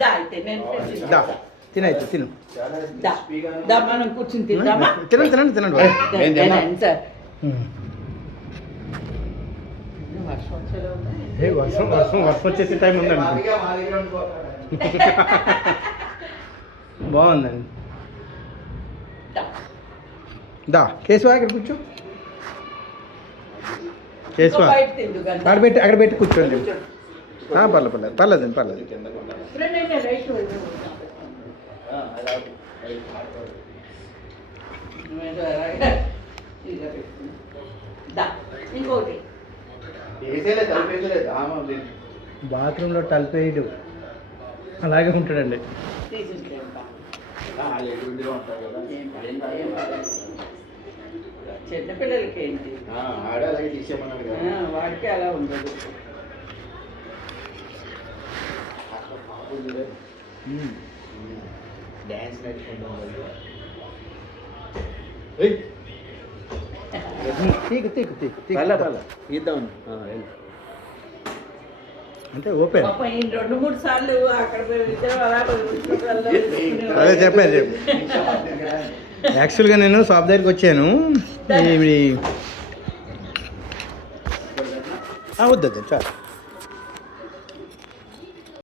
దా అయితే నేను దా తినైతే తిను. దా మనం కూర్చుని తిందామా? తినండి తినండి తినండి బాయ్. సార్ ఏ వర్షం వర్షం వర్షం వచ్చేసే టైం ఉందండి. బాగుందండి. దా కేశవ ఇక్కడ కూర్చో. కేశవ అక్కడ పెట్టి కూర్చోండి. పర్లేదు పర్లేదు పర్లేదండి పర్లేదు. ఇంకోటి బాత్రూంలో తలుపేయడు అలాగే ఉంటాడండి. చిన్నపిల్లలకి ఏంటి వాడికి అలా ఉండదు. డ్యాన్స్ తీకు తీకు తీకు తీకు ఇద్దాం అంటే ఓపెన్. 2-3 సార్లు అక్కడ అదే చెప్పాను యాక్చువల్గా నేను షాప్ దగ్గరికి వచ్చాను. వద్దు చాలు.